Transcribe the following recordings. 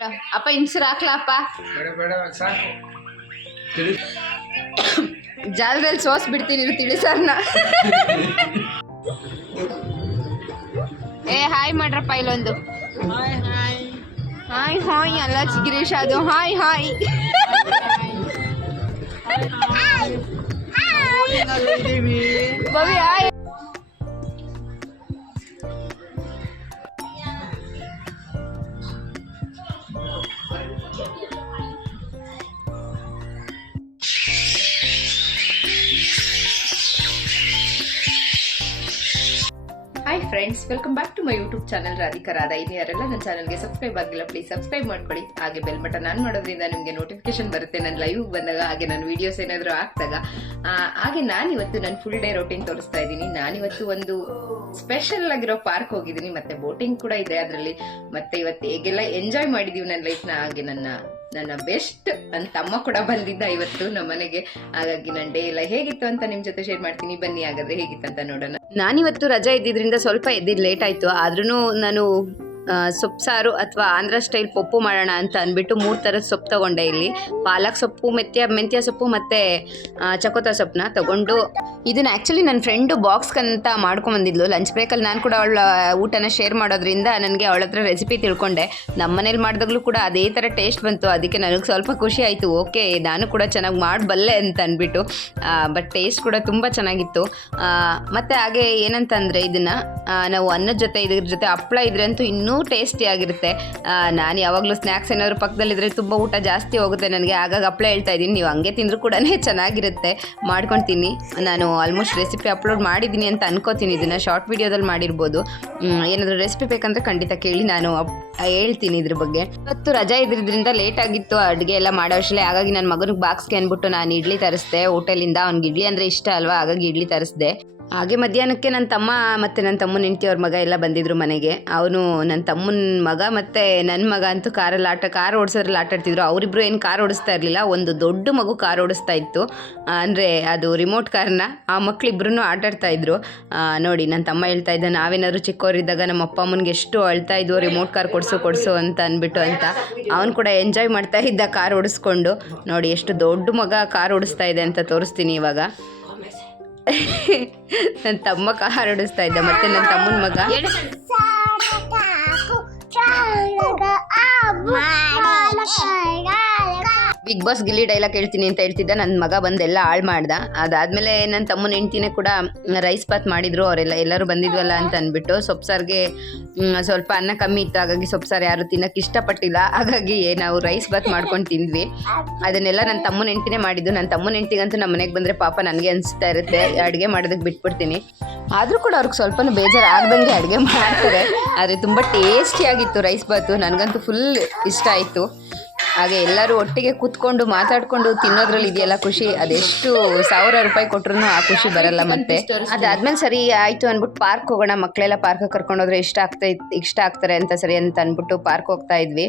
ಅಪ್ಪ ಇನ್ಸೂರ್ ಹಾಕ್ಲಪ್ಪ. ಬೇಡ ಬೇಡ ಸಾಕು. ತಿಳಿ ಜಾಲದಲ್ಲಿ ಸೋಸ್ ಬಿಡ್ತೀನಿ ತಿಳಿಸಾರ್ನ ಏ ಹಾಯ್ ಮಾಡ್ರಪ್ಪ ಇಲ್ಲೊಂದು. Hi hi. ಅಲ್ಲ ಗಿರೀಶ್ ಅದು. Hi hi. ಬವಿ hi. Friends welcome back to my YouTube channel Radhika Radha ಇನ್ನು ಯಾರೆಲ್ಲ ನನ್ನ ಚಾನಲ್ಗೆ ಸಬ್ಸ್ಕ್ರೈಬ್ ಆಗಿಲ್ಲ ಪ್ಲೀಸ್ ಸಬ್ಸ್ಕ್ರೈಬ್ ಮಾಡ್ಕೊಳ್ಳಿ. ಹಾಗೆ ಬೆಲ್ ಬಟನ್ ಆನ್ ಮಾಡೋದ್ರಿಂದ ನಿಮಗೆ ನೋಟಿಫಿಕೇಶನ್ ಬರುತ್ತೆ. ನನ್ನ ಲೈವ್ ಬಂದಾಗ, ಹಾಗೆ ನನ್ನ ವಿಡಿಯೋಸ್ ಏನಾದರೂ ಹಾಕ್ದಾಗ ಹಾಗೆ ಹಾಗೆ ನಾನಿವತ್ತು ನನ್ನ ಫುಲ್ ಡೇ ರೊಟೀನ್ ತೋರಿಸ್ತಾ ಇದ್ದೀನಿ. ನಾನಿವತ್ತು ಒಂದು ಸ್ಪೆಷಲ್ ಆಗಿರೋ ಪಾರ್ಕ್ ಹೋಗಿದ್ದೀನಿ. ಮತ್ತೆ ಬೋಟಿಂಗ್ ಕೂಡ ಇದೆ ಅದರಲ್ಲಿ. ಮತ್ತೆ ಇವತ್ತು ಹೇಗೆಲ್ಲ ಎಂಜಾಯ್ ಮಾಡಿದೀವಿ ನನ್ನ ಲೈಫ್ನ ಹಾಗೆ ನನ್ನ ನನ್ನ ಬೆಸ್ಟ್ ನನ್ನ ತಮ್ಮ ಕೂಡ ಬಂದಿದ್ದ ಇವತ್ತು ನಮ್ಮ ಮನೆಗೆ. ಹಾಗಾಗಿ ನನ್ನ ಡೇ ಎಲ್ಲ ಹೇಗಿತ್ತು ಅಂತ ನಿಮ್ ಜೊತೆ ಶೇರ್ ಮಾಡ್ತೀನಿ. ಬನ್ನಿ ಹಾಗಾದ್ರೆ ಹೇಗಿತ್ತು ಅಂತ ನೋಡೋಣ. ನಾನಿವತ್ತು ರಜಾ ಇದ್ದಿದ್ರಿಂದ ಸ್ವಲ್ಪ ಎದ್ದಿದ್ದು ಲೇಟ್ ಆಯ್ತು. ಆದ್ರೂ ನಾನು ಸಾರು ಅಥವಾ ಆಂಧ್ರ ಸ್ಟೈಲ್ ಪಪ್ಪು ಮಾಡೋಣ ಅಂತ ಅಂದ್ಬಿಟ್ಟು ಮೂರು ಥರದ ಸೊಪ್ಪು ತಗೊಂಡೆ ಇಲ್ಲಿ. ಪಾಲಕ್ ಸೊಪ್ಪು ಮೆತ್ಯ ಮೆಂತ್ಯ ಸೊಪ್ಪು ಮತ್ತು ಚಕೋತ ಸೊಪ್ಪನ್ನ ತಗೊಂಡು ಇದನ್ನ ಆ್ಯಕ್ಚುಲಿ ನನ್ನ ಫ್ರೆಂಡು ಬಾಕ್ಸ್ಗಂತ ಮಾಡ್ಕೊಂಬಂದಿದ್ಲು ಲಂಚ್ ಬ್ರೇಕಲ್ಲಿ ನಾನು ಕೂಡ ಅವಳ ಊಟನ ಶೇರ್ ಮಾಡೋದ್ರಿಂದ ನನಗೆ ಅವಳ ಹತ್ರ ರೆಸಿಪಿ ತಿಳ್ಕೊಂಡೆ. ನಮ್ಮ ಮನೇಲಿ ಮಾಡಿದಾಗಲೂ ಕೂಡ ಅದೇ ಥರ ಟೇಸ್ಟ್ ಬಂತು. ಅದಕ್ಕೆ ನನಗೆ ಸ್ವಲ್ಪ ಖುಷಿ ಆಯಿತು. ಓಕೆ ನಾನು ಕೂಡ ಚೆನ್ನಾಗಿ ಮಾಡಬಲ್ಲೆ ಅಂತ ಅಂದ್ಬಿಟ್ಟು. ಬಟ್ ಟೇಸ್ಟ್ ಕೂಡ ತುಂಬ ಚೆನ್ನಾಗಿತ್ತು. ಮತ್ತು ಹಾಗೆ ಏನಂತಂದರೆ ಇದನ್ನು ನಾವು ಅನ್ನದ ಜೊತೆ, ಇದ್ರ ಜೊತೆ ಹಪ್ಪಳ ಇದ್ರೆ ಅಂತೂ ಇನ್ನೂ ಟೇಸ್ಟಿ ಆಗಿರುತ್ತೆ. ನಾನು ಯಾವಾಗಲೂ ಸ್ನ್ಯಾಕ್ಸ್ ಏನಾದರೂ ಪಕ್ಕದಲ್ಲಿದ್ದರೆ ತುಂಬ ಊಟ ಜಾಸ್ತಿ ಹೋಗುತ್ತೆ ನನಗೆ. ಆಗಾಗ ಹಪ್ಪಳ ಹೇಳ್ತಾ ಇದ್ದೀನಿ. ನೀವು ಹಂಗೆ ತಿಂದರೂ ಕೂಡ ಚೆನ್ನಾಗಿರುತ್ತೆ. ಮಾಡ್ಕೊತೀನಿ. ನಾನು ಆಲ್ಮೋಸ್ಟ್ ರೆಸಿಪಿ ಅಪ್ಲೋಡ್ ಮಾಡಿದ್ದೀನಿ ಅಂತ ಅನ್ಕೋತೀನಿ. ಇದನ್ನು ಶಾರ್ಟ್ ವೀಡಿಯೋದಲ್ಲಿ ಮಾಡಿರ್ಬೋದು. ಏನಾದರೂ ರೆಸಿಪಿ ಬೇಕಂದ್ರೆ ಖಂಡಿತ ಕೇಳಿ. ನಾನು ಹೇಳ್ತೀನಿ ಇದ್ರ ಬಗ್ಗೆ. ಇವತ್ತು ರಜಾ ಇದ್ರಿಂದ ಲೇಟ್ ಆಗಿತ್ತು. ಅಡುಗೆ ಎಲ್ಲ ಮಾಡೋ ಹಾಗಾಗಿ ನನ್ನ ಮಗನಿಗೆ ಬಾಕ್ಸ್ಗೆ ಅಂದ್ಬಿಟ್ಟು ನಾನು ಇಡ್ಲಿ ತರಿಸ್ದೆ. ಹೋಟೆಲಿಂದ. ಅವ್ನಿಗೆ ಇಡ್ಲಿ ಅಂದರೆ ಇಷ್ಟ ಅಲ್ವಾ? ಹಾಗಾಗಿ ಇಡ್ಲಿ ತರಿಸ್ದೆ. ಹಾಗೆ ಮಧ್ಯಾಹ್ನಕ್ಕೆ ನನ್ನ ತಮ್ಮ ಮತ್ತು ನನ್ನ ತಮ್ಮನ ಹೆಂಡತಿ ಅವ್ರ ಮಗ ಎಲ್ಲ ಬಂದಿದ್ರು ಮನೆಗೆ. ಅವನು ನನ್ನ ತಮ್ಮನ ಮಗ ಮತ್ತು ನನ್ನ ಮಗ ಅಂತೂ ಕಾರಲ್ಲಿ ಆಟ, ಕಾರ್ ಓಡಿಸೋದ್ರಲ್ಲಿ ಆಟ ಆಡ್ತಿದ್ರು ಅವರಿಬ್ಬರು ಏನು ಕಾರ್ ಓಡಿಸ್ತಾ ಇರಲಿಲ್ಲ. ಒಂದು ದೊಡ್ಡ ಮಗು ಕಾರ್ ಓಡಿಸ್ತಾ ಇತ್ತು. ಅಂದರೆ ಅದು ರಿಮೋಟ್ ಕಾರನ್ನ ಆ ಮಕ್ಕಳಿಬ್ಬರೂ ಆಟ ಆಡ್ತಾ ಇದ್ರು ನೋಡಿ ನನ್ನ ತಮ್ಮ ಹೇಳ್ತಾ ಇದ್ದ, ನಾವೇನಾದ್ರು ಚಿಕ್ಕವರಿದ್ದಾಗ ನಮ್ಮ ಅಪ್ಪ ಅಮ್ಮನಿಗೆ ಎಷ್ಟು ಅಳ್ತಾ ಇದ್ವು ರಿಮೋಟ್ ಕಾರ್ ಕೊಡಿಸು ಕೊಡಿಸು ಅಂತ ಅಂದ್ಬಿಟ್ಟು ಅಂತ. ಅವನು ಕೂಡ ಎಂಜಾಯ್ ಮಾಡ್ತಾ ಇದ್ದ ಕಾರ್ ಓಡಿಸ್ಕೊಂಡು. ನೋಡಿ ಎಷ್ಟು ದೊಡ್ಡ ಮಗ ಕಾರ್ ಓಡಿಸ್ತಾ ಇದೆ ಅಂತ ತೋರಿಸ್ತೀನಿ ಇವಾಗ. ನನ್ನ ತಮ್ಮ ಹರಡಿಸ್ತಾ ಇದ್ದ ಮತ್ತೆ ನನ್ನ ತಮ್ಮನ ಮಗ. ಬಿಗ್ ಬಾಸ್ ಗಿಲ್ಲಿ ಡೈಲಾಗ್ ಹೇಳ್ತೀನಿ ಅಂತ ಹೇಳ್ತಿದ್ದ. ನನ್ನ ಮಗ ಬಂದೆಲ್ಲ ಹಾಳು ಮಾಡ್ದ. ಅದಾದಮೇಲೆ ನನ್ನ ತಮ್ಮನ ಹೆಂಡ್ತಿನೇ ಕೂಡ ರೈಸ್ ಬಾತ್ ಮಾಡಿದ್ರು ಅವರೆಲ್ಲ. ಎಲ್ಲರೂ ಬಂದಿದ್ವಲ್ಲ ಅಂತ ಅಂದ್ಬಿಟ್ಟು ಸೊಪ್ಪು ಸಾರಿಗೆ ಸ್ವಲ್ಪ ಅನ್ನ ಕಮ್ಮಿ ಇತ್ತು. ಹಾಗಾಗಿ ಸೊಪ್ಪು ಸಾರು ಯಾರು ತಿನ್ನಕ್ಕೆ ಇಷ್ಟಪಟ್ಟಿಲ್ಲ. ಹಾಗಾಗಿ ನಾವು ರೈಸ್ ಬಾತ್ ಮಾಡ್ಕೊಂಡು ತಿಂದ್ವಿ. ಅದನ್ನೆಲ್ಲ ನನ್ನ ತಮ್ಮನ ಹೆಂಡ್ತಿನೇ ಮಾಡಿದ್ದು. ನನ್ನ ತಮ್ಮನ ಹೆಂಡ್ತಿಗಂತೂ ನಮ್ಮ ಮನೆಗೆ ಬಂದರೆ ಪಾಪ ನನಗೆ ಅನಿಸ್ತಾ ಇರುತ್ತೆ. ಅಡುಗೆ ಮಾಡೋದಕ್ಕೆ ಬಿಟ್ಬಿಡ್ತೀನಿ. ಆದರೂ ಕೂಡ ಅವ್ರಿಗೆ ಸ್ವಲ್ಪ ಬೇಜಾರು ಆಗದಂಗೆ ಅಡುಗೆ ಮಾಡ್ತಾರೆ. ಆದರೆ ತುಂಬ ಟೇಸ್ಟಿಯಾಗಿತ್ತು ರೈಸ್ ಬಾತು ನನಗಂತೂ ಫುಲ್ ಇಷ್ಟ ಆಯಿತು. ಹಾಗೆ ಎಲ್ಲರೂ ಒಟ್ಟಿಗೆ ಕೂತ್ಕೊಂಡು ಮಾತಾಡ್ಕೊಂಡು ತಿನ್ನೋದ್ರಲ್ಲಿ ಇದೆಯಲ್ಲ ಖುಷಿ. ಅದೆಷ್ಟು ಸಾವಿರ ರೂಪಾಯಿ ಕೊಟ್ರು ಆ ಖುಷಿ ಬರಲ್ಲ ಮತ್ತೆ. ಅದಾದ್ಮೇಲೆ ಸರಿ, ಆಯ್ತು ಅಂದ್ಬಿಟ್ಟು ಪಾರ್ಕ್ ಹೋಗೋಣ. ಮಕ್ಕಳೆಲ್ಲ ಪಾರ್ಕ್ ಕರ್ಕೊಂಡೋದ್ರೆ ಇಷ್ಟ ಆಗ್ತಾ ಇಷ್ಟ ಆಗ್ತಾರೆ ಅಂತ ಸರಿ ಅಂತ ಅಂದ್ಬಿಟ್ಟು ಪಾರ್ಕ್ ಹೋಗ್ತಾ ಇದ್ವಿ.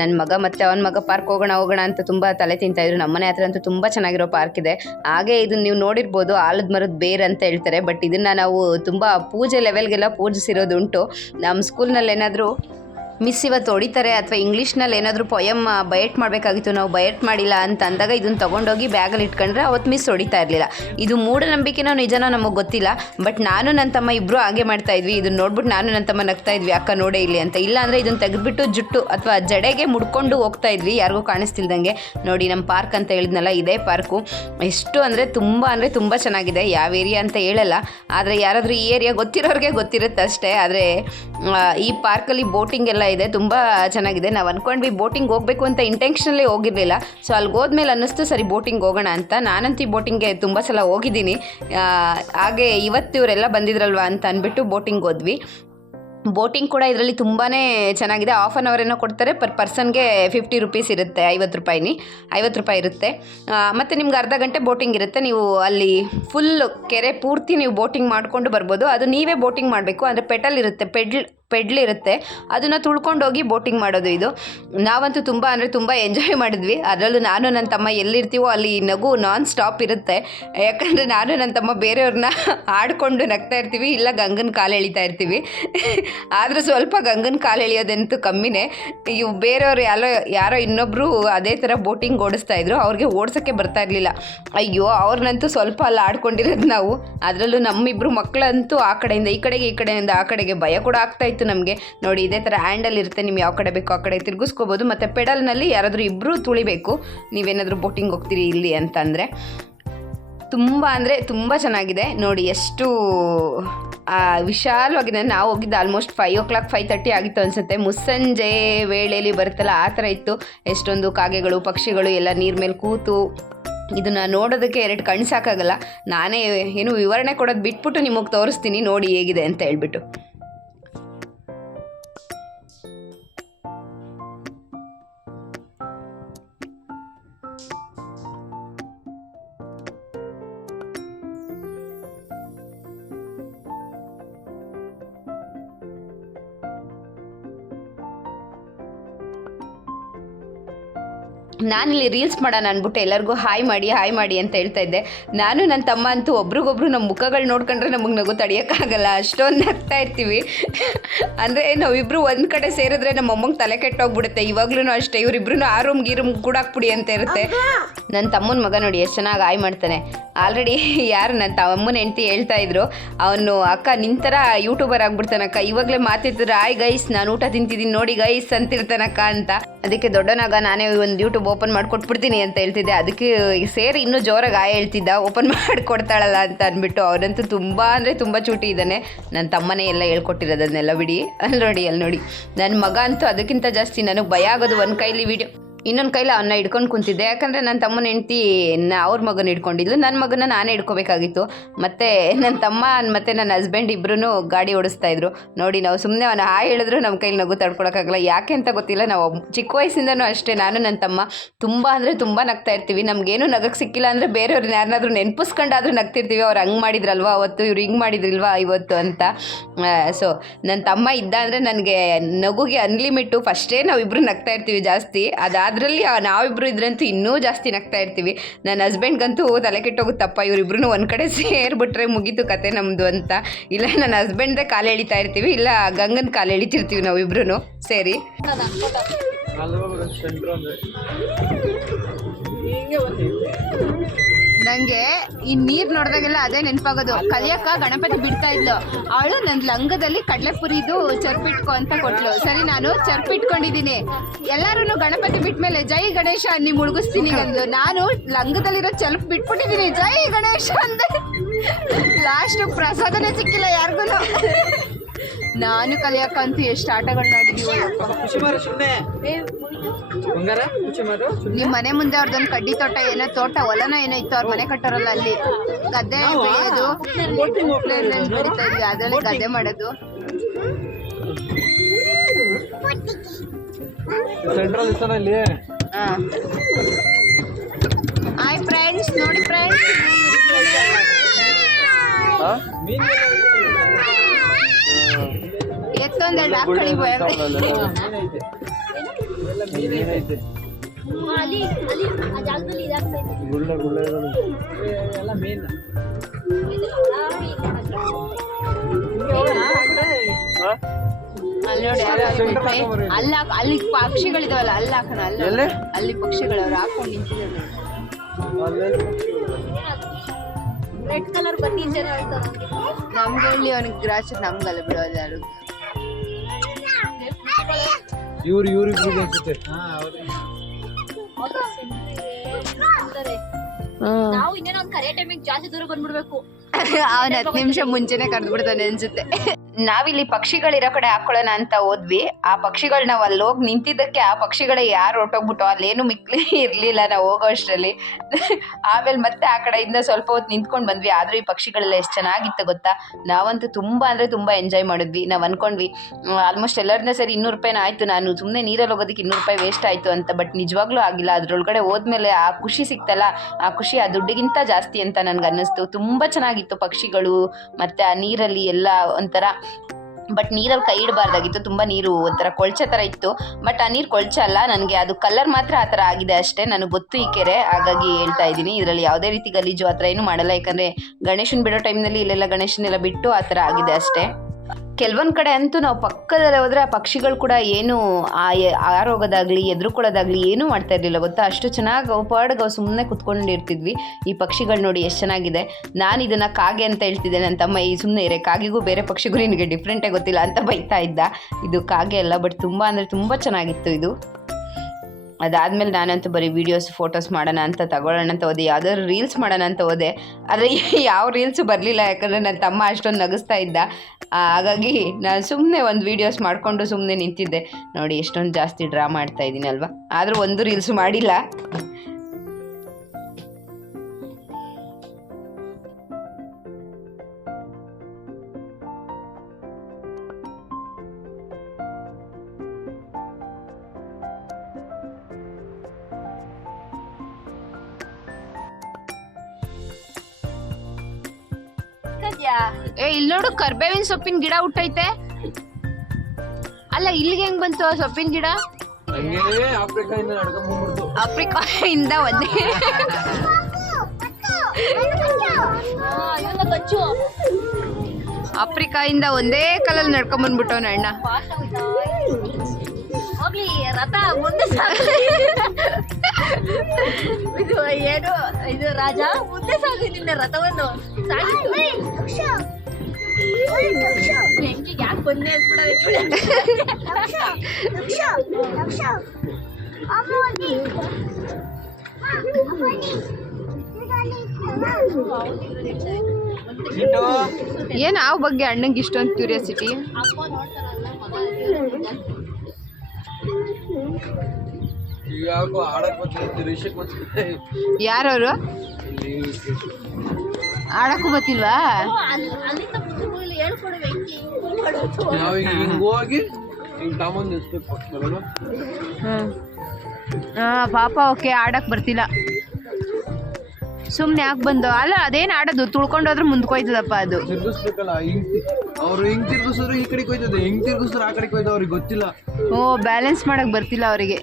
ನನ್ನ ಮಗ ಮತ್ತೆ ಅವನ ಮಗ ಪಾರ್ಕ್ ಹೋಗೋಣ ಹೋಗೋಣ ಅಂತ ತುಂಬ ತಲೆ ತಿಂತಾ ಇದ್ರು. ನಮ್ಮನೆ ಹತ್ರ ಅಂತೂ ತುಂಬ ಚೆನ್ನಾಗಿರೋ ಪಾರ್ಕ್ ಇದೆ. ಹಾಗೆ ಇದನ್ನ ನೀವು ನೋಡಿರ್ಬೋದು, ಆಲದ ಮರದ ಬೇರ್ ಅಂತ ಹೇಳ್ತಾರೆ. ಬಟ್ ಇದನ್ನ ನಾವು ತುಂಬ ಪೂಜೆ ಲೆವೆಲ್ಗೆಲ್ಲ ಪೂಜಿಸಿರೋದುಂಟು. ನಮ್ಮ ಸ್ಕೂಲ್ನಲ್ಲಿ ಏನಾದರೂ ಮಿಸ್ ಇವತ್ತು ಹೊಡಿತಾರೆ ಅಥವಾ ಇಂಗ್ಲೀಷ್ನಲ್ಲಿ ಏನಾದರೂ ಪೊಯಮ್ ಬಯಟ್ ಮಾಡಬೇಕಾಗಿತ್ತು, ನಾವು ಬಯಟ್ ಮಾಡಿಲ್ಲ ಅಂತ ಅಂದಾಗ ಇದನ್ನ ತೊಗೊಂಡೋಗಿ ಬ್ಯಾಗಲ್ಲಿ ಇಟ್ಕೊಂಡ್ರೆ ಅವತ್ತು ಮಿಸ್ ಹೊಡಿತಾ ಇರಲಿಲ್ಲ. ಇದು ಮೂಢನಂಬಿಕೆನೋ ನಿಜನೋ ನಮಗೆ ಗೊತ್ತಿಲ್ಲ, ಬಟ್ ನಾನು ನನ್ನ ತಮ್ಮ ಇಬ್ಬರು ಹಾಗೆ ಮಾಡ್ತಾ ಇದ್ವಿ. ಇದನ್ನ ನೋಡ್ಬಿಟ್ಟು ನಾನು ನನ್ನ ತಮ್ಮ ನಗ್ತಾ ಇದ್ವಿ, ಅಕ್ಕ ನೋಡೇ ಇಲ್ಲಿ ಅಂತ. ಇಲ್ಲ ಅಂದರೆ ಇದನ್ನ ತೆಗೆದ್ಬಿಟ್ಟು ಜುಟ್ಟು ಅಥವಾ ಜಡೆಗೆ ಮುಡ್ಕೊಂಡು ಹೋಗ್ತಾ ಇದ್ವಿ, ಯಾರಿಗೂ ಕಾಣಿಸ್ತಿಲ್ದಂಗೆ. ನೋಡಿ ನಮ್ಮ ಪಾರ್ಕ್ ಅಂತ ಹೇಳಿದ್ನಲ್ಲ, ಇದೇ ಪಾರ್ಕು. ಎಷ್ಟು ಅಂದರೆ ತುಂಬ ಅಂದರೆ ತುಂಬ ಚೆನ್ನಾಗಿದೆ, ಯಾವ ಏರಿಯಾ ಅಂತ ಹೇಳಲ್ಲ. ಆದರೆ ಯಾರಾದರೂ ಈ ಏರಿಯಾ ಗೊತ್ತಿರೋರಿಗೆ ಗೊತ್ತಿರುತ್ತೆ ಅಷ್ಟೇ. ಆದರೆ ಈ ಪಾರ್ಕಲ್ಲಿ ಬೋಟಿಂಗ್ ಎಲ್ಲ ಇದೆ, ತುಂಬ ಚೆನ್ನಾಗಿದೆ. ನಾವು ಅಂದ್ಕೊಂಡ್ವಿ ಬೋಟಿಂಗ್ ಹೋಗಬೇಕು ಅಂತ ಇಂಟೆನ್ಷನಲ್ಲೇ ಹೋಗಿರಲಿಲ್ಲ. ಸೊ ಅಲ್ಲಿ ಹೋದ್ಮೇಲೆ ಅನ್ನಿಸ್ತು, ಸರಿ ಬೋಟಿಂಗ್ ಹೋಗೋಣ ಅಂತ. ನಾನಂತೂ ಈ ಬೋಟಿಂಗ್ಗೆ ತುಂಬ ಸಲ ಹೋಗಿದ್ದೀನಿ. ಹಾಗೆ ಇವತ್ತು ಇವರೆಲ್ಲ ಬಂದಿದ್ರಲ್ವಾ ಅಂತ ಅಂದ್ಬಿಟ್ಟು ಬೋಟಿಂಗ್ ಹೋದ್ವಿ. ಬೋಟಿಂಗ್ ಕೂಡ ಇದರಲ್ಲಿ ತುಂಬಾ ಚೆನ್ನಾಗಿದೆ. ಆಫ್ ಆನ್ ಅವರ್ ಏನೋ ಕೊಡ್ತಾರೆ ಪರ್ ಪರ್ಸನ್ಗೆ ಫಿಫ್ಟಿ ರುಪೀಸ್ ಇರುತ್ತೆ, ಐವತ್ತು ರೂಪಾಯಿನಿ. ಐವತ್ತು ರೂಪಾಯಿ ಇರುತ್ತೆ. ಮತ್ತು ನಿಮ್ಗೆ ಅರ್ಧ ಗಂಟೆ ಬೋಟಿಂಗ್ ಇರುತ್ತೆ. ನೀವು ಅಲ್ಲಿ ಫುಲ್ ಕೆರೆ ಪೂರ್ತಿ ನೀವು ಬೋಟಿಂಗ್ ಮಾಡಿಕೊಂಡು ಬರ್ಬೋದು. ಅದು ನೀವೇ ಬೋಟಿಂಗ್ ಮಾಡಬೇಕು. ಅಂದರೆ ಪೆಟಲ್ ಇರುತ್ತೆ, ಪೆಡ್ಲ್ ಪೆಡ್ಲ್ ಇರುತ್ತೆ. ಅದನ್ನು ತುಳ್ಕೊಂಡೋಗಿ ಬೋಟಿಂಗ್ ಮಾಡೋದು ಇದು. ನಾವಂತೂ ತುಂಬ ಅಂದರೆ ತುಂಬ ಎಂಜಾಯ್ ಮಾಡಿದ್ವಿ. ಅದರಲ್ಲೂ ನಾನು ನನ್ನ ತಮ್ಮ ಎಲ್ಲಿರ್ತೀವೋ ಅಲ್ಲಿ ನಗು ನಾನ್ ಸ್ಟಾಪ್ ಇರುತ್ತೆ. ಯಾಕಂದರೆ ನಾನು ನನ್ನ ತಮ್ಮ ಬೇರೆಯವ್ರನ್ನ ಆಡಿಕೊಂಡು ನಗ್ತಾ ಇರ್ತೀವಿ, ಇಲ್ಲ ಗಂಗನ ಕಾಲು ಎಳಿತಾ ಇರ್ತೀವಿ. ಆದರೂ ಸ್ವಲ್ಪ ಗಂಗನ ಕಾಲು ಎಳೆಯೋದಂತೂ ಕಮ್ಮಿನೇ. ಇವು ಬೇರೆಯವ್ರು ಯಾರೋ ಯಾರೋ ಇನ್ನೊಬ್ಬರು ಅದೇ ಥರ ಬೋಟಿಂಗ್ ಓಡಿಸ್ತಾ ಇದ್ರು, ಅವ್ರಿಗೆ ಓಡಿಸೋಕ್ಕೆ ಬರ್ತಾ ಇರಲಿಲ್ಲ. ಅಯ್ಯೋ ಅವ್ರನ್ನಂತೂ ಸ್ವಲ್ಪ ಅಲ್ಲಿ ಆಡ್ಕೊಂಡಿರೋದು ನಾವು. ಅದರಲ್ಲೂ ನಮ್ಮಿಬ್ಬರು ಮಕ್ಕಳಂತೂ ಆ ಕಡೆಯಿಂದ, ಈ ಕಡೆಗೆ, ಈ ಕಡೆಯಿಂದ, ಆ ಕಡೆಗೆ ಭಯ ಕೂಡ ಆಗ್ತಾ ಇತ್ತು ನಮಗೆ. ನೋಡಿ, ಇದೇ ಥರ ಹ್ಯಾಂಡಲ್ ಇರುತ್ತೆ, ನಿಮ್ಗೆ ಯಾವ ಕಡೆ ಬೇಕೋ ಆ ಕಡೆ ತಿರುಗಿಸ್ಕೋಬೋದು. ಮತ್ತು ಪೆಡಲ್ನಲ್ಲಿ ಯಾರಾದರೂ ಇಬ್ಬರು ತುಳಿಬೇಕು. ನೀವೇನಾದರೂ ಬೋಟಿಂಗ್ ಹೋಗ್ತೀರಿ ಇಲ್ಲಿ ಅಂತಂದರೆ. ತುಂಬ ಅಂದರೆ ತುಂಬ ಚೆನ್ನಾಗಿದೆ. ನೋಡಿ, ಎಷ್ಟು ವಿಶಾಲವಾಗಿದೆ ನಾವು ಹೋಗಿದ್ದು almost five o'clock five thirty ಆಗಿತ್ತು ಅನಿಸುತ್ತೆ. ಮುಸ್ಸಂಜೆ ವೇಳೆಯಲ್ಲಿ ಬರುತ್ತಲ್ಲ, ಆ ಥರ ಇತ್ತು. ಎಷ್ಟೊಂದು ಕಾಗೆಗಳು, ಪಕ್ಷಿಗಳು, ಎಲ್ಲ ನೀರು ಮೇಲೆ ಕೂತು ಇದನ್ನು ನೋಡೋದಕ್ಕೆ ಎರಡು ಕಣ್ಣು ಸಾಕಾಗಲ್ಲ. ನಾನೇ ಏನು ವಿವರಣೆ ಕೊಡೋದು ಬಿಟ್ಬಿಟ್ಟು ನಿಮಗೆ ತೋರಿಸ್ತೀನಿ, ನೋಡಿ ಹೇಗಿದೆ ಅಂತ ಹೇಳ್ಬಿಟ್ಟು. ನಾನಿಲ್ಲಿ ರೀಲ್ಸ್ ಮಾಡೋಣ ಅಂದ್ಬಿಟ್ಟು ಎಲ್ಲರಿಗೂ ಹಾಯ್ ಮಾಡಿ ಹಾಯ್ ಮಾಡಿ ಅಂತ ಹೇಳ್ತಾ ಇದ್ದೆ. ನಾನು ನನ್ನ ತಮ್ಮ ಅಂತೂ ಒಬ್ರಿಗೊಬ್ರು ನಮ್ಮ ಮುಖಗಳು ನೋಡ್ಕೊಂಡ್ರೆ ನಮಗೆ ನಗು ತಡೆಯೋಕ್ಕಾಗಲ್ಲ. ಅಷ್ಟೊಂದು ನಗ್ತಾ ಇರ್ತೀವಿ. ಅಂದರೆ ನಾವಿಬ್ಬರು ಒಂದು ಕಡೆ ಸೇರಿದ್ರೆ ನಮ್ಮ ಅಮ್ಮಂಗೆ ತಲೆ ಕೆಟ್ಟೋಗ್ಬಿಡುತ್ತೆ. ಇವಾಗ್ಲೂ ಅಷ್ಟೇ. ಇವರಿಬ್ರು ಆ ರೂಮ್ ಈ ರೂಮ್ ಕೂಡಾಕ್ಬಿಡಿ ಅಂತ ಇರುತ್ತೆ. ನನ್ನ ತಮ್ಮನ ಮಗ ನೋಡಿ ಎಷ್ಟು ಚೆನ್ನಾಗಿ ಹಾಯ್ ಮಾಡ್ತಾನೆ. ಆಲ್ರೆಡಿ ಯಾರು ನನ್ನ ತಮ್ಮನ ಹೆಂಡತಿ ಹೇಳ್ತಾ ಇದ್ರು, ಅವನು ಅಕ್ಕ ನಿಂತರ ಯೂಟ್ಯೂಬರ್ ಆಗ್ಬಿಡ್ತಾನಕ್ಕ. ಇವಾಗಲೇ ಮಾತಿರ್ತಾರೆ ಆಯ್ ಗೈಸ್ ನಾನು ಊಟ ತಿಂತಿದ್ದೀನಿ ನೋಡಿ ಗೈಸ್ ಅಂತಿರ್ತಾನಕ್ಕ ಅಂತ. ಅದಕ್ಕೆ ದೊಡ್ಡನಾಗ ನಾನೇ ಒಂದು ಯೂಟ್ಯೂಬ್ ಓಪನ್ ಮಾಡಿಕೊಟ್ಬಿಡ್ತೀನಿ ಅಂತ ಹೇಳ್ತಿದ್ದೆ. ಅದಕ್ಕೆ ಸೇರಿ ಇನ್ನೂ ಜೋರಾಗಿ ಆಯ ಹೇಳ್ತಿದ್ದ ಓಪನ್ ಮಾಡಿಕೊಡ್ತಾಳಲ್ಲ ಅಂತ ಅಂದ್ಬಿಟ್ಟು. ಅವನಂತೂ ತುಂಬ ಅಂದರೆ ತುಂಬ ಚೂಟಿ ಇದ್ದಾನೆ. ನನ್ನ ತಮ್ಮನೇ ಎಲ್ಲ ಹೇಳ್ಕೊಟ್ಟಿರೋದನ್ನೆಲ್ಲ ಬಿಡಿ. ಅಲ್ಲಿ ನೋಡಿ ಅಲ್ಲಿ ನೋಡಿ. ನನ್ನ ಮಗ ಅಂತೂ ಅದಕ್ಕಿಂತ ಜಾಸ್ತಿ ನನಗೆ ಭಯ ಆಗೋದು ಒಂದು ಕೈಲಿ ವಿಡಿಯೋ ಇನ್ನೊಂದು ಕೈಲಿ ಅವನ್ನ ಹಿಡ್ಕೊಂಡು ಕುಂತಿದ್ದೆ. ಯಾಕಂದರೆ ನನ್ನ ತಮ್ಮನ ಹೆಂಡತಿ ಅವ್ರ ಮಗನ ಹಿಡ್ಕೊಂಡಿದ್ಲು. ನನ್ನ ಮಗನ ನಾನೇ ಹಿಡ್ಕೋಬೇಕಾಗಿತ್ತು. ಮತ್ತು ನನ್ನ ತಮ್ಮ ಮತ್ತು ನನ್ನ ಹಸ್ಬೆಂಡ್ ಇಬ್ಬರೂ ಗಾಡಿ ಓಡಿಸ್ತಾ ಇದ್ರು. ನೋಡಿ, ನಾವು ಸುಮ್ಮನೆ ಅವನ ಆ ಹೇಳಿದ್ರು ನಮ್ಮ ಕೈಲಿ ನಗು ತಡ್ಕೊಳಕ್ಕಾಗಲ್ಲ. ಯಾಕೆ ಅಂತ ಗೊತ್ತಿಲ್ಲ. ನಾವು ಚಿಕ್ಕ ವಯಸ್ಸಿಂದನೂ ಅಷ್ಟೇ ನಾನು ನನ್ನ ತಮ್ಮ. ತುಂಬ ಅಂದರೆ ತುಂಬ ನಗ್ತಾ ಇರ್ತೀವಿ. ನಮಗೇನು ನಗಕ್ಕೆ ಸಿಕ್ಕಿಲ್ಲ ಅಂದರೆ ಬೇರೆಯವ್ರನ್ನ ಯಾರನ್ನಾದ್ರೂ ನೆನಪಿಸ್ಕೊಂಡಾದ್ರೂ ನಗ್ತಿರ್ತೀವಿ. ಅವ್ರು ಹಂಗೆ ಮಾಡಿದ್ರಲ್ವಾ? ಅವತ್ತು ಇವ್ರು ಹಿಂಗೆ ಮಾಡಿದ್ರಲ್ವಾ ಇವತ್ತು ಅಂತ. ಸೊ ನನ್ನ ತಮ್ಮ ಇದ್ದ ಅಂದರೆ ನನಗೆ ನಗುಗೆ ಅನ್ಲಿಮಿಟು ಫಸ್ಟೇ ನಾವಿಬ್ಬರು ನಗ್ತಾ ಇರ್ತೀವಿ ಜಾಸ್ತಿ. ಅದಾದ್ರಲ್ಲಿ ನಾವಿಬ್ಬರು ಇದ್ರಂತೂ ಇನ್ನೂ ಜಾಸ್ತಿ ನಗ್ತಾ ಇರ್ತೀವಿ. ನನ್ನ ಹಸ್ಬೆಂಡ್ಗಂತೂ ತಲೆ ಕೆಟ್ಟೋಗುತ್ತಪ್ಪ ಇವರಿಬ್ರು ಒಂದು ಕಡೆ ಸೇರಿಬಿಟ್ರೆ ಮುಗೀತು ಕತೆ ನಮ್ಮದು ಅಂತ. ಇಲ್ಲ ನನ್ನ ಹಸ್ಬೆಂಡ್ದೇ ಕಾಲು ಎಳಿತಾ ಇರ್ತೀವಿ, ಇಲ್ಲ ಗಂಗನ ಕಾಲು ಎಳಿತಿರ್ತೀವಿ ನಾವಿಬ್ರು ಸೇರಿ. ನನಗೆ ಈ ನೀರು ನೋಡಿದಾಗೆಲ್ಲ ಅದೇ ನೆನಪಾಗೋದು. ಕಲಿಯಕ್ಕ ಗಣಪತಿ ಬಿಡ್ತಾ ಇದ್ಲು. ಅವಳು ನನ್ನ ಲಂಗದಲ್ಲಿ ಕಡಲೆಪುರಿದು ಚರ್ಪಿಟ್ಕೊ ಅಂತ ಕೊಟ್ಲು. ಸರಿ ನಾನು ಚರ್ಪಿಟ್ಕೊಂಡಿದ್ದೀನಿ ಎಲ್ಲರೂ ಗಣಪತಿ ಬಿಟ್ಮೇಲೆ ಜೈ ಗಣೇಶ ನೀ ಮುಳುಗಿಸ್ತೀನಿ ಅಂದ್ಲು ನಾನು ಲಂಗದಲ್ಲಿರೋ ಚಲ್ಪ್ ಬಿಟ್ಬಿಟ್ಟಿದ್ದೀನಿ ಜೈ ಗಣೇಶ ಅಂದೆ. ಲಾಸ್ಟ್ ಪ್ರಸಾದನೇ ಸಿಕ್ಕಿಲ್ಲ ಯಾರಿಗೂ ನಾನು ಕಲಿಯಕ್ಕಂತೂ ಎಷ್ಟು ಆಟಗಳನ್ನ ಆಡಿದೀವಿ ನಿಮ್ ಮನೆ ಮುಂದೆ ಅವ್ರದ್ದೊಂದು ಕಡ್ಡಿ ತೋಟ ಏನೋ ತೋಟ ಹೊಲನ ಏನೋ ಇತ್ತು ಅವ್ರ ಮನೆ ಕಟ್ಟೋರಲ್ಲ ಅಲ್ಲಿ. ಗದ್ದೆ ಬೆಳೆಯೋದು. ಬೆಳೀತಾ ಇದ್ವಿ. ಅದ್ರಲ್ಲಿ ಗದ್ದೆ ಮಾಡೋದು. ಹಾಯ್ ಫ್ರೆಂಡ್ಸ್ ನೋಡಿ ಫ್ರೆಂಡ್ಸ್ ಎತ್ತೊಂದೆರಡು ಹಾಕೊಳ್ಳಿ ಅಲ್ಲಿ ಅಲ್ಲಿ ಆ ಜಾಗದಲ್ಲಿ ಇದೆ ಅಲ್ಲಿ. ಅಲ್ಲಿ ಪಕ್ಷಿಗಳಿದಾವಲ್ಲ ಅಲ್ಲಿ ಹಾಕೋಣ ಅಲ್ಲಿ? ಅಲ್ಲಿ ಪಕ್ಷಿಗಳು ಅವ್ರು ಹಾಕೊಂಡು ರೆಡ್ ಕಲರ್ ಹೇಳ್ತಾರೆ ನಮ್ಗೆ ಹೇಳಿ ಅವನಿಗೆ ಗ್ರಾಚ್ ನಮ್ಗಲ್ಲ ಬಿಡೋದು ಯಾರು ಇವ್ರು ಇವ್ರಿಬ್ರಿಗೆ ಅನ್ಸುತ್ತೆ. ಹೌದು. ನಾವು ಇನ್ನೇನೋ ಒಂದು ಕರೆ ಟೈಮಿಗೆ ಜಾಸ್ತಿ ದೂರ ಬಂದ್ಬಿಡ್ಬೇಕು. ಅವನ ಹತ್ತು ನಿಮಿಷ ಮುಂಚೆನೆ ಕರೆದು ಬಿಡ್ತಾನೆ ಅನ್ಸುತ್ತೆ. ನಾವಿಲ್ಲಿ ಪಕ್ಷಿಗಳಿರೋ ಕಡೆ ಹಾಕೊಳ್ಳೋಣ ಅಂತ ಹೋದ್ವಿ. ಆ ಪಕ್ಷಿಗಳು ನಾವು ಅಲ್ಲಿ ಹೋಗಿ ನಿಂತಿದ್ದಕ್ಕೆ ಆ ಪಕ್ಷಿಗಳೇ ಯಾರು ಹೊರಟೋಗ್ಬಿಟ್ಟು ಅಲ್ಲೇನು ಮಿಕ್ಲಿ ಇರಲಿಲ್ಲ ನಾವು ಹೋಗೋ ಅಷ್ಟರಲ್ಲಿ ಆಮೇಲೆ ಮತ್ತೆ ಆ ಕಡೆಯಿಂದ ಸ್ವಲ್ಪ ಹೊತ್ತು ನಿಂತ್ಕೊಂಡು ಬಂದ್ವಿ. ಆದರೂ ಈ ಪಕ್ಷಿಗಳೆಲ್ಲ ಎಷ್ಟು ಚೆನ್ನಾಗಿತ್ತು ಗೊತ್ತಾ? ನಾವಂತೂ ತುಂಬ ಅಂದರೆ ತುಂಬ ಎಂಜಾಯ್ ಮಾಡಿದ್ವಿ. ನಾವು ಅಂದ್ಕೊಂಡ್ವಿ ಆಲ್ಮೋಸ್ಟ್ ಎಲ್ಲರನ್ನ ಸರಿ ಇನ್ನೂರು ರೂಪಾಯಿನ ಆಯಿತು. ನಾನು ಸುಮ್ಮನೆ ನೀರಲ್ಲಿ ಹೋಗೋದಕ್ಕೆ ಇನ್ನೂರು ರೂಪಾಯಿ ವೇಸ್ಟ್ ಆಯಿತು ಅಂತ ಬಟ್ ನಿಜವಾಗ್ಲೂ ಆಗಿಲ್ಲ. ಅದ್ರೊಳಗಡೆ ಹೋದ್ಮೇಲೆ ಆ ಖುಷಿ ಸಿಕ್ತಲ್ಲ? ಆ ಖುಷಿ ಆ ದುಡ್ಡಿಗಿಂತ ಜಾಸ್ತಿ ಅಂತ ನನಗೆ ಅನ್ನಿಸ್ತು ತುಂಬ ಚೆನ್ನಾಗಿತ್ತು ಪಕ್ಷಿಗಳು, ಮತ್ತು ಆ ನೀರಲ್ಲಿ ಎಲ್ಲ ಒಂಥರ ಬಟ್ ನೀರಲ್ಲಿ ಕೈ ಇಡಬಾರ್ದಾಗಿತ್ತು, ತುಂಬ ನೀರು ಒಂಥರ ಕೊಳ್ಚೆ ಥರ ಇತ್ತು. ಬಟ್ ಆ ನೀರು ಕೊಳಚೆ ಅಲ್ಲ, ನನಗೆ ಅದು ಕಲರ್ ಮಾತ್ರ ಆ ಥರ ಆಗಿದೆ ಅಷ್ಟೇ. ನನಗೆ ಗೊತ್ತು ಈ ಕೆರೆ, ಹಾಗಾಗಿ ಹೇಳ್ತಾ ಇದ್ದೀನಿ. ಇದರಲ್ಲಿ ಯಾವುದೇ ರೀತಿ ಗಲೀಜು ಆ ಥರ ಏನೂ ಮಾಡಲ್ಲ. ಯಾಕಂದರೆ ಗಣೇಶನ ಬಿಡೋ ಟೈಮ್ನಲ್ಲಿ ಇಲ್ಲೆಲ್ಲ ಗಣೇಶನೆಲ್ಲ ಬಿಟ್ಟು ಆ ಥರ ಆಗಿದೆ ಅಷ್ಟೇ. ಕೆಲವೊಂದು ಕಡೆ ಅಂತೂ ನಾವು ಪಕ್ಕದಲ್ಲೇ ಹೋದರೆ ಆ ಪಕ್ಷಿಗಳು ಕೂಡ ಏನು ಆರೋಗೋದಾಗಲಿ ಎದುರುಕೊಳ್ಳೋದಾಗಲಿ ಏನೂ ಮಾಡ್ತಾ ಇರಲಿಲ್ಲ. ಗೊತ್ತಾ? ಅಷ್ಟು ಚೆನ್ನಾಗಿ ಅವು ಪಾಡ್ಗೆ ಅವು ಸುಮ್ಮನೆ ಕುತ್ಕೊಂಡಿರ್ತಿದ್ವಿ. ಈ ಪಕ್ಷಿಗಳು ನೋಡಿ ಎಷ್ಟು ಚೆನ್ನಾಗಿದೆ. ನಾನು ಇದನ್ನು ಕಾಗೆ ಅಂತ ಹೇಳ್ತಿದ್ದೆ ನನ್ನ ತಮ್ಮ ಈ ಸುಮ್ಮನೆ ಇರೆ, ಕಾಗೆಗೂ ಬೇರೆ ಪಕ್ಷಿಗೂ ನಿನಗೆ ಡಿಫ್ರೆಂಟೇ ಗೊತ್ತಿಲ್ಲ ಅಂತ ಬೈತಾ ಇದ್ದ. ಇದು ಕಾಗೆ ಅಲ್ಲ ಬಟ್ ತುಂಬ ಅಂದರೆ ತುಂಬ ಚೆನ್ನಾಗಿತ್ತು ಇದು. ಅದಾದಮೇಲೆ ನಾನಂತೂ ಬರೀ ವೀಡಿಯೋಸ್ ಫೋಟೋಸ್ ಮಾಡೋಣ ಅಂತ ತಗೊಳ್ಳೋಣ ಅಂತ ಹೋದೆ. ಯಾವುದಾದ್ರು ರೀಲ್ಸ್ ಮಾಡೋಣ ಅಂತ ಹೋದೆ. ಆದರೆ ಯಾವ ರೀಲ್ಸು ಬರಲಿಲ್ಲ, ಯಾಕಂದರೆ ನನ್ನ ತಮ್ಮ ಅಷ್ಟೊಂದು ನಗಿಸ್ತಾ ಇದ್ದ. ಹಾಗಾಗಿ ನಾನು ಸುಮ್ಮನೆ ಒಂದು ವೀಡಿಯೋಸ್ ಮಾಡಿಕೊಂಡು ಸುಮ್ಮನೆ ನಿಂತಿದ್ದೆ. ನೋಡಿ, ಎಷ್ಟೊಂದು ಜಾಸ್ತಿ ಡ್ರಾ ಮಾಡ್ತಾ ಇದ್ದೀನಿ ಅಲ್ವಾ ಆದರೂ ಒಂದು ರೀಲ್ಸು ಮಾಡಿಲ್ಲ. ನೋಡು ಕರ್ಬೇವಿನ ಸೊಪ್ಪಿನ ಗಿಡ ಹುಟ್ಟೈತೆ. ಅಲ್ಲ ಇಲ್ಲಿಗೆ ಹೆಂಗ್ ಬಂತು ಆ ಸೊಪ್ಪಿನ ಗಿಡ? ಆಫ್ರಿಕಾ ಇಂದ ಒಂದೇ ಆಫ್ರಿಕಾ ಇಂದ ಒಂದೇ. ಕಲಲ್ಲಿ ನಡ್ಕೊಂಡ್ ಬಂದ್ಬಿಟ್ಟವನ ಅಣ್ಣ. ರಥ ಮುಂದೆ ಇದು ಏನು ಇದು ರಾಜ ಮುಂದೆ ಸಾಗು ನಿನ್ನ ರಥವನ್ನು. ಸಾಗಿತ್ತು ಹೆಂಗೆ ಯಾಕೆ ಬಂದೆ ಚಿಂಟು ಏನ್ ಆ ಬಗ್ಗೆ ಅಣ್ಣಂಗೆ ಇಷ್ಟೊಂದು ಕ್ಯೂರಿಯಾಸಿಟಿ ಯಾರವರು? ಆಡಕ್ಕೂ ಗೊತ್ತಿಲ್ವಾ ಅಲ್ಲಿಂದ ಮುಂದೆ ಇಲ್ಲಿ ಹೇಳ್ಕೊಡು ಹೆಂಗೆ ಹಿಂಗ್. ಮಾಡೋದು ನಾವೀಗ ಹಿಂಗ್ ಹೋಗಿ ಹಿಂಗ್ ತಗೊಂಡ್ ನಿಲ್ಸ್ಬೇಕು ಬರೋಣ ಹ್ಮ್. ಹಾ ಪಾಪ ಓಕೆ ಆಡಕ್ ಬರ್ತಿಲ್ಲ. ಸುಮ್ನೆ ಯಾಕೆ ಬಂದು? ಅಲ್ಲ ಅದೇನು ಆಡೋದು? ತುಳ್ಕೊಂಡೋದ್ರೆ ಮುಂದ್ಕೋಯ್ತದಪ್ಪ ಅದು. ತಿರ್ಗಿಸ್ಬೇಕಲ್ಲ ಹಿಂಗ್ ಅವ್ರು ಹಿಂಗ್ ತಿರ್ಗಿಸಿದ್ರು ಈ ಕಡೆ ಹೋಯ್ತದೆ ಹಿಂಗ್ ತಿರ್ಗಿಸಿದ್ರು ಆ ಕಡೆ ಅವ್ರಿಗೆ ಗೊತ್ತಿಲ್ಲ. ಓ ಬ್ಯಾಲೆನ್ಸ್ ಮಾಡಕ್ ಬರ್ತಿಲ್ಲ ಅವರಿಗೆ.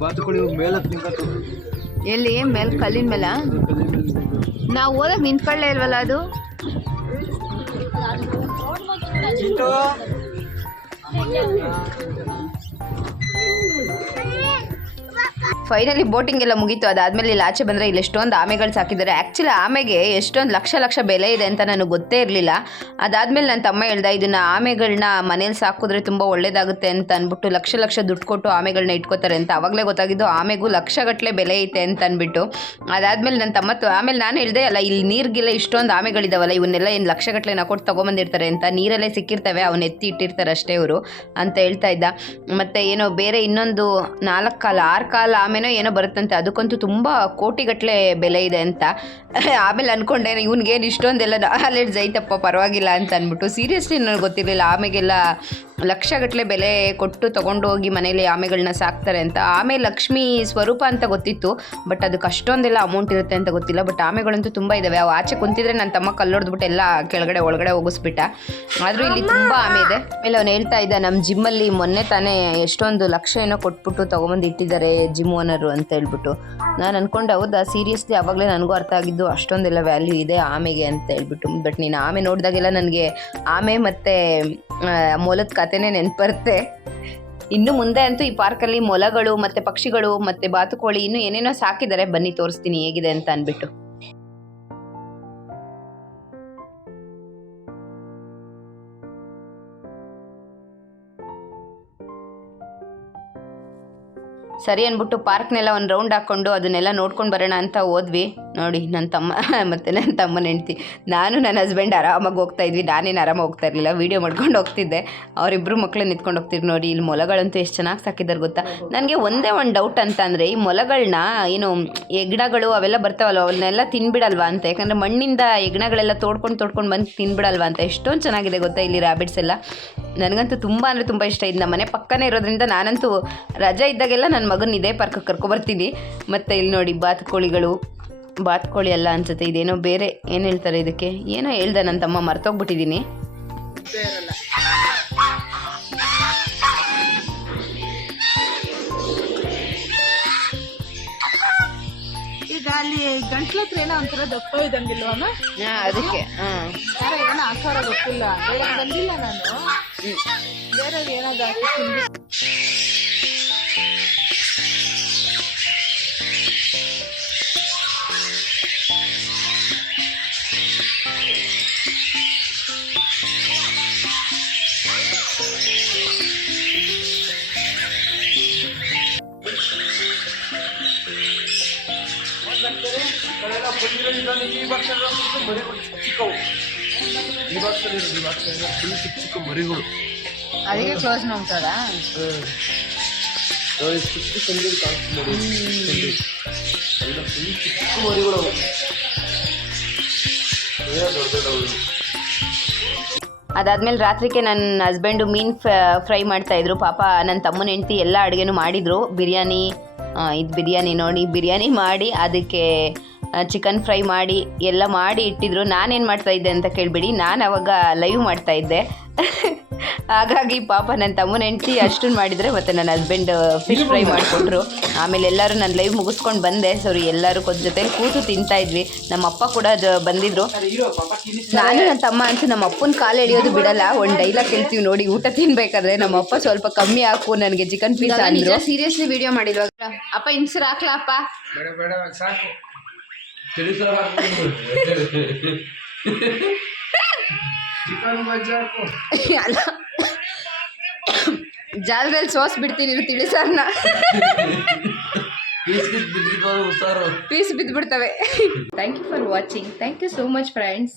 ಬಾತುಕೋಳಿ ಮೇಲೆ ಎಲ್ಲಿ? ಮೇಲ್ ಕಲ್ಲಿನ ಮೇಲ? ನಾವು ಹೋದಾಗ ನಿಂತ್ಕೊಳ್ಳೇ ಇಲ್ವಲ್ಲ ಅದು? ಚಿಂಟು ಫೈನಲಿ ಬೋಟಿಂಗ್ ಎಲ್ಲ ಮುಗೀತು. ಅದಾದ್ಮೇಲೆ ಇಲ್ಲಿ ಆಚೆ ಬಂದರೆ ಇಲ್ಲಿ ಎಷ್ಟೊಂದು ಆಮೆಗಳು ಸಾಕಿದ್ದಾರೆ. ಆ್ಯಕ್ಚುಲಿ ಆಮೆಗೆ ಎಷ್ಟೊಂದು ಲಕ್ಷ ಲಕ್ಷ ಬೆಲೆ ಇದೆ ಅಂತ ನನಗೆ ಗೊತ್ತೇ ಇರಲಿಲ್ಲ. ಅದಾದ್ಮೇಲೆ ನನ್ನ ತಮ್ಮ ಹೇಳ್ದ, ಇದನ್ನು ಆಮೆಗಳನ್ನ ಮನೇಲಿ ಸಾಕಿದ್ರೆ ತುಂಬ ಒಳ್ಳೇದಾಗುತ್ತೆ ಅಂತ ಅಂದ್ಬಿಟ್ಟು ಲಕ್ಷ ಲಕ್ಷ ದುಡ್ಡು ಕೊಟ್ಟು ಆಮೆಗಳನ್ನ ಇಟ್ಕೋತಾರೆ ಅಂತ ಅವಾಗಲೇ ಗೊತ್ತಾಗಿದ್ದು, ಆಮೆಗೂ ಲಕ್ಷಗಟ್ಟಲೆ ಬೆಲೆ ಐತೆ ಅಂತ ಅಂದ್ಬಿಟ್ಟು. ಅದಾದ್ಮೇಲೆ ನನ್ನ ತಮ್ಮ ಆಮೇಲೆ ನಾನು ಹೇಳಿದೆ, ಅಲ್ಲ, ಇಲ್ಲಿ ನೀರಿಗೆಲ್ಲ ಇಷ್ಟೊಂದು ಆಮೆಗಳಿದಾವಲ್ಲ, ಇವನ್ನೆಲ್ಲ ಏನು ಲಕ್ಷಗಟ್ಟಲೆ ನಾ ಕೊಟ್ಟು ತೊಗೊಂಬಂದಿರ್ತಾರೆ ಅಂತ ನೀರಲ್ಲೇ ಸಿಕ್ಕಿರ್ತವೆ ಅವನ್ನ ಎತ್ತಿ ಇಟ್ಟಿರ್ತಾರೆ ಅಷ್ಟೇ ಇವರು ಅಂತ ಹೇಳ್ತಾ ಇದ್ದ. ಮತ್ತು ಏನೋ ಬೇರೆ ಇನ್ನೊಂದು ನಾಲ್ಕು ಕಾಲ, ಆರು ಕಾಲ ಆಮೇನೋ ಏನೋ ಬರುತ್ತಂತೆ, ಅದಕ್ಕಂತೂ ತುಂಬ ಕೋಟಿಗಟ್ಟಲೆ ಬೆಲೆ ಇದೆ ಅಂತ. ಆಮೇಲೆ ಅನ್ಕೊಂಡೆ, ಇವ್ನಿಗೇನು ಇಷ್ಟೊಂದೆಲ್ಲ ನಾಲೆಡ್ಜ್ ಐತಪ್ಪ, ಪರವಾಗಿಲ್ಲ ಅಂತ ಅಂದ್ಬಿಟ್ಟು. ಸೀರಿಯಸ್ಲಿ ನನಗೆ ಗೊತ್ತಿರಲಿಲ್ಲ, ಆಮೆಗೆಲ್ಲ ಲಕ್ಷಗಟ್ಟಲೆ ಬೆಲೆ ಕೊಟ್ಟು ತೊಗೊಂಡು ಹೋಗಿ ಮನೇಲಿ ಆಮೆಗಳನ್ನ ಸಾಕ್ತಾರೆ ಅಂತ. ಆಮೆ ಲಕ್ಷ್ಮಿ ಸ್ವರೂಪ ಅಂತ ಗೊತ್ತಿತ್ತು ಬಟ್ ಅದಕ್ಕೆ ಅಷ್ಟೊಂದೆಲ್ಲ ಅಮೌಂಟ್ ಇರುತ್ತೆ ಅಂತ ಗೊತ್ತಿಲ್ಲ. ಬಟ್ ಆಮೆಗಳಂತೂ ತುಂಬ ಇದಾವೆ. ಅವು ಆಚೆ ಕುಂತಿದ್ರೆ ನನ್ನ ತಮ್ಮ ಕಲ್ಲೊಡ್ದ್ಬಿಟ್ಟು ಎಲ್ಲ ಕೆಳಗಡೆ ಒಳಗಡೆ ಹೋಗಿಸ್ಬಿಟ್ಟ. ಆದರೂ ಇಲ್ಲಿ ತುಂಬ ಆಮೆ ಇದೆ. ಆಮೇಲೆ ಅವ್ನು ಹೇಳ್ತಾ ಇದ್ದ ನಮ್ಮ ಜಿಮ್ಮಲ್ಲಿ ಮೊನ್ನೆ ತಾನೇ ಎಷ್ಟೊಂದು ಲಕ್ಷ ಏನೋ ಕೊಟ್ಬಿಟ್ಟು ತೊಗೊಂಬಂದು ಇಟ್ಟಿದ್ದಾರೆ ಜಿಮ್ ಓನರು ಅಂತ ಹೇಳ್ಬಿಟ್ಟು. ನಾನು ಅನ್ಕೊಂಡೆ ಹೌದಾ ಸೀರಿಯಸ್ಲಿ ಆವಾಗಲೇ ನನಗೂ ಅರ್ಥ ಆಗಿದ್ದು ಅಷ್ಟೊಂದೆಲ್ಲ ವ್ಯಾಲ್ಯೂ ಇದೆ ಆಮೆಗೆ ಅಂತ ಹೇಳ್ಬಿಟ್ಟು. ಬಟ್ ನೀನು ಆಮೆ ನೋಡಿದಾಗೆಲ್ಲ ನನಗೆ ಆಮೆ ಮತ್ತು ಮೊಲದ ಕಥೆನೇ ನೆನ್ಪು ಬರುತ್ತೆ ಇನ್ನು ಮುಂದೆ ಅಂತೂ ಈ ಪಾರ್ಕಲ್ಲಿ ಮೊಲಗಳು ಮತ್ತೆ ಪಕ್ಷಿಗಳು ಮತ್ತೆ ಬಾತುಕೋಳಿ ಇನ್ನು ಏನೇನೋ ಸಾಕಿದ್ದಾರೆ. ಬನ್ನಿ ತೋರಿಸ್ತೀನಿ ಹೇಗಿದೆ ಅಂತ ಅಂದ್ಬಿಟ್ಟು. ಸರಿ ಅಂದ್ಬಿಟ್ಟು ಪಾರ್ಕ್ನೆಲ್ಲ ಒಂದು ರೌಂಡ್ ಹಾಕ್ಕೊಂಡು ಅದನ್ನೆಲ್ಲ ನೋಡ್ಕೊಂಡು ಬರೋಣ ಅಂತ ಹೋದ್ವಿ. ನೋಡಿ ನನ್ನ ತಮ್ಮ ಮತ್ತು ನನ್ನ ತಮ್ಮನ ಹೆಂಡ್ತಿ. ನಾನು ನನ್ನ ಹಸ್ಬೆಂಡ್ ಆರಾಮಾಗಿ ಹೋಗ್ತಾ ಇದ್ವಿ. ನಾನೇನು ಆರಾಮಾಗಿ ಹೋಗ್ತಾ ಇರಲಿಲ್ಲ. ವೀಡಿಯೋ ಮಾಡ್ಕೊಂಡು ಹೋಗ್ತಿದ್ದೆ. ಅವರಿಬ್ಬರು ಮಕ್ಕಳು ನಿಂತ್ಕೊಂಡು ಹೋಗ್ತಿದ್ರು ನೋಡಿ. ಇಲ್ಲಿ ಮೊಲಗಳಂತೂ ಎಷ್ಟು ಚೆನ್ನಾಗಿ ಸಾಕಿದ್ದಾರೆ ಗೊತ್ತಾ? ನನಗೆ ಒಂದೇ ಒಂದು ಡೌಟ್ ಅಂತ ಅಂದರೆ, ಈ ಮೊಲಗಳನ್ನ ಏನು ಹೆಗ್ಣಗಳು ಅವೆಲ್ಲ ಬರ್ತಾವಲ್ಲ ಅವನ್ನೆಲ್ಲ ತಿನ್ಬಿಡಲ್ವಾ ಅಂತ? ಯಾಕಂದರೆ ಮಣ್ಣಿಂದ ಹೆಗ್ಣಗಳೆಲ್ಲ ತೋಡ್ಕೊಂಡು ತೋಡ್ಕೊಂಡು ಬಂದು ತಿನ್ಬಿಡಲ್ವಾ ಅಂತ? ಎಷ್ಟೊಂದು ಚೆನ್ನಾಗಿದೆ ಗೊತ್ತಾ ಇಲ್ಲಿ ರ್ಯಾಬಿಟ್ಸ್ ಎಲ್ಲ. ನನಗಂತೂ ತುಂಬ ಅಂದರೆ ತುಂಬ ಇಷ್ಟ. ಇದು ನಮ್ಮ ಮನೆ ಪಕ್ಕನೇ ಇರೋದ್ರಿಂದ ನಾನಂತೂ ರಜೆ ಇದ್ದಾಗೆಲ್ಲ ನನ್ನ ಮಗನ ಇದೇ ಪಾರ್ಕ್ ಕರ್ಕೊಬರ್ತೀನಿ ಮತ್ತೆ ಇಲ್ಲಿ ನೋಡಿ ಬಾತುಕೋಳಿಗಳು. ಬಾತುಕೋಳಿ ಅಲ್ಲ ಅನ್ಸುತ್ತೆ ಇದೇನೋ ಬೇರೆ ಏನು ಹೇಳ್ತಾರೆ ಇದಕ್ಕೆ? ಏನೋ ಹೇಳ್ದೆ ನನ್ನ ತಮ್ಮ ಮರ್ತೋಗ್ಬಿಟ್ಟಿದ್ದೀನಿ ಈಗ ಅಲ್ಲಿ ಗಂಟ್ಲ ಹತ್ರ ಏನೋ ಒಂಥರ ದಪ್ಪ ಇದಂಗಿಲ್ವ ಅದಕ್ಕೆ ಏನೋ ಆಕಾರ ಗೊತ್ತಿಲ್ಲ. ಬೇರೆ ಬಂದಿಲ್ಲ ನಾನು. ಬೇರೆ ಏನಾದ್ರು ಬಾಕ್ಸ್ ಮರಿಗಳು ಚಿಕ್ಕವು. ಫುಲ್ ಚಿಕ್ಕ ಚಿಕ್ಕ ಮರಿಗಳು. ಅದಕ್ಕೆ ಕ್ಲೋಸ್ ಮಾಡ್ತಾರಾ ನೋಡಿ ಚಿಕ್ಕ ಸಂದಿಗೆ ಕಾಣಿಸ್ತು ನೋಡಿ ಸಂದಿ. ಎಲ್ಲ ಫುಲ್ ಚಿಕ್ಕ ಮರಿಗಳು ಅವು. ಏ ದೊಡ್ಡ ದೊಡ್ಡವು. ಅದಾದ್ಮೇಲೆ ರಾತ್ರಿಗೆ ನನ್ನ ಹಸ್ಬೆಂಡು ಮೀನು ಫ್ರೈ ಮಾಡ್ತಾ ಇದ್ರು. ಪಾಪ ನನ್ನ ತಮ್ಮನ ಹೆಂಡತಿ ಎಲ್ಲ ಅಡುಗೆನೂ ಮಾಡಿದ್ರು. ಬಿರಿಯಾನಿ ಇದು ಬಿರಿಯಾನಿ ನೋಡಿ ಬಿರಿಯಾನಿ ಮಾಡಿ ಅದಕ್ಕೆ ಚಿಕನ್ ಫ್ರೈ ಮಾಡಿ ಎಲ್ಲ ಮಾಡಿ ಇಟ್ಟಿದ್ರು. ನಾನೇನು ಮಾಡ್ತಾ ಇದ್ದೆ ಅಂತ ಕೇಳಿಬಿಡಿ. ನಾನು ಅವಾಗ ಲೈವ್ ಮಾಡ್ತಾ ಇದ್ದೆ. ಹಾಗಾಗಿ ಪಾಪ ನನ್ನ ತಮ್ಮನ ಹೆಂಡತಿ ಅಷ್ಟನ್ನು ಮಾಡಿದರೆ ಮತ್ತು ನನ್ನ ಹಸ್ಬೆಂಡ್ ಫಿಶ್ ಫ್ರೈ ಮಾಡಿಕೊಟ್ರು. ಆಮೇಲೆ ಎಲ್ಲರೂ ನಾನು ಲೈವ್ ಮುಗಿಸ್ಕೊಂಡು ಬಂದೆ. ಸರಿ ಎಲ್ಲರೂ ಕೊದ್ ಜೊತೆ ಕೂತು ತಿಂತಾ ಇದ್ವಿ. ನಮ್ಮ ಅಪ್ಪ ಕೂಡ ಜ ಬಂದಿದ್ರು. ನಾನು ನನ್ನ ತಮ್ಮ ಅಂತೂ ನಮ್ಮ ಅಪ್ಪನ ಕಾಲು ಎಳಿಯೋದು ಬಿಡಲ್ಲ. ಒಂದು ಡೈಲಾಗ್ ಹೇಳ್ತೀವಿ ನೋಡಿ ಊಟ ತಿನ್ಬೇಕಾದ್ರೆ. ನಮ್ಮ ಅಪ್ಪ ಸ್ವಲ್ಪ ಕಮ್ಮಿ ಹಾಕು ನನಗೆ ಚಿಕನ್ ಪೀಸ್ ಸೀರಿಯಸ್ಲಿ ವಿಡಿಯೋ ಮಾಡಿಲ್ವಾಗ ಅಪ್ಪ ಇನ್ಸರ್ ಹಾಕ್ಲಾ ಅಪ್ಪ? ಅಲ್ಲ. ಜಾಲದಲ್ಲಿ ಸೋಸ್ ಬಿಡ್ತೀನಿ ತಿಳಿ ಬಿದ್ದಿದ್ದು piece ಬಿದ್ದುಬಿಡ್ತವೆ thank you for watching thank you so much friends